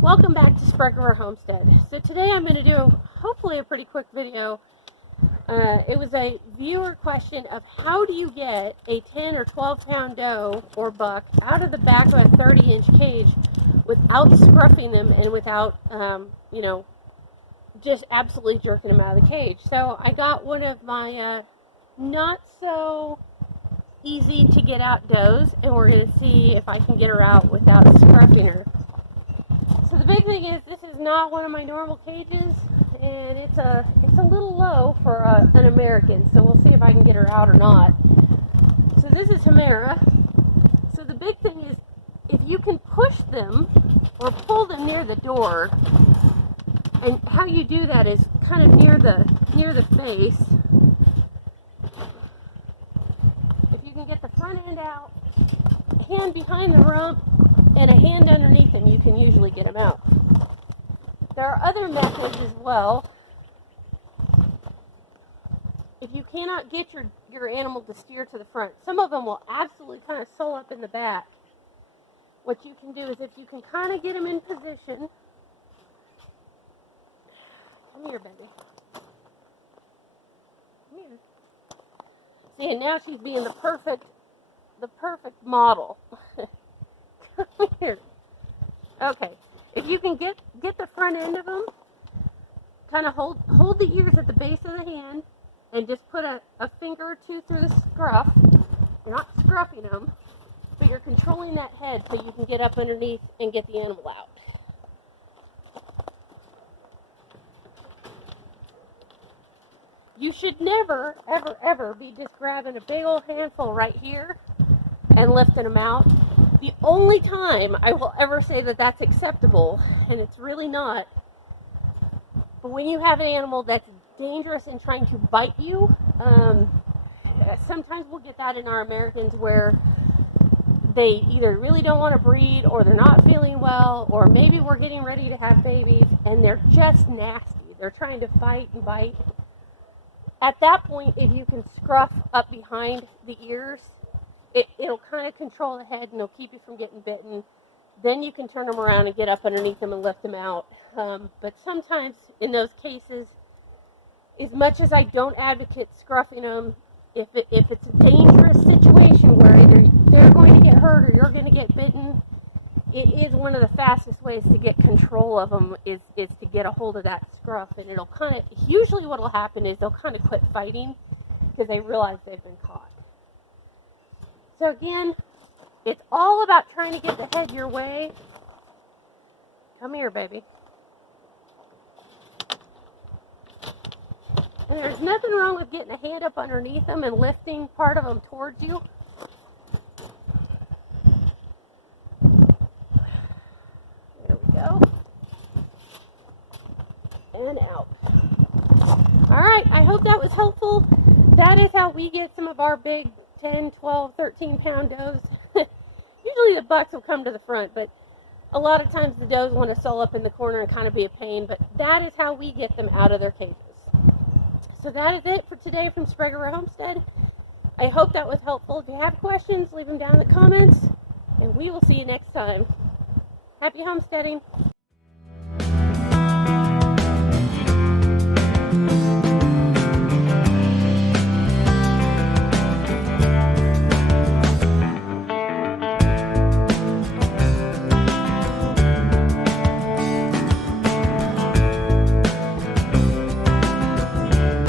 Welcome back to Sprague Homestead. So today I'm going to do hopefully a pretty quick video. It was a viewer question of how do you get a 10 or 12 pound doe or buck out of the back of a 30-inch cage without scruffing them and without, just absolutely jerking them out of the cage. So I got one of my not so easy to get out does, and we're going to see if I can get her out without scruffing her. So the big thing is, this is not one of my normal cages, and it's a little low for an American, so we'll see if I can get her out or not. So this is Homera. So the big thing is, if you can push them or pull them near the door, and how you do that is kind of near the face. If you can get the front end out, a hand behind the rump, and a hand underneath them, you can usually get them out. There are other methods as well. If you cannot get your animal to steer to the front, some of them will absolutely kind of sew up in the back. What you can do is, if you can kind of get them in position. Come here, baby. Come here. See, and now she's being the perfect model. Here. Okay, if you can get the front end of them, kind of hold the ears at the base of the hand, and just put a finger or two through the scruff. You're not scruffing them, but you're controlling that head so you can get up underneath and get the animal out. You should never, ever, ever be just grabbing a big old handful right here and lifting them out. The only time I will ever say that that's acceptable, and it's really not, but when you have an animal that's dangerous and trying to bite you, sometimes we'll get that in our Americans where they either really don't want to breed, or they're not feeling well, or maybe we're getting ready to have babies and they're just nasty. They're trying to fight and bite. At that point, if you can scruff up behind the ears, it'll kind of control the head, and it'll keep you from getting bitten. Then you can turn them around and get up underneath them and lift them out. But sometimes in those cases, as much as I don't advocate scruffing them, if it's a dangerous situation where either they're going to get hurt or you're going to get bitten, it is one of the fastest ways to get control of them is to get a hold of that scruff. And it'll kind of, usually what will happen is they'll kind of quit fighting because they realize they've been caught. So again, it's all about trying to get the head your way. Come here, baby. And there's nothing wrong with getting a hand up underneath them and lifting part of them towards you. There we go. And out. Alright, I hope that was helpful. That is how we get some of our big 10, 12, 13 pound does. Usually the bucks will come to the front, but a lot of times the does want to sew up in the corner and kind of be a pain, but that is how we get them out of their cages. So that is it for today from Sprague Homestead. I hope that was helpful. If you have questions, leave them down in the comments, and we will see you next time. Happy homesteading.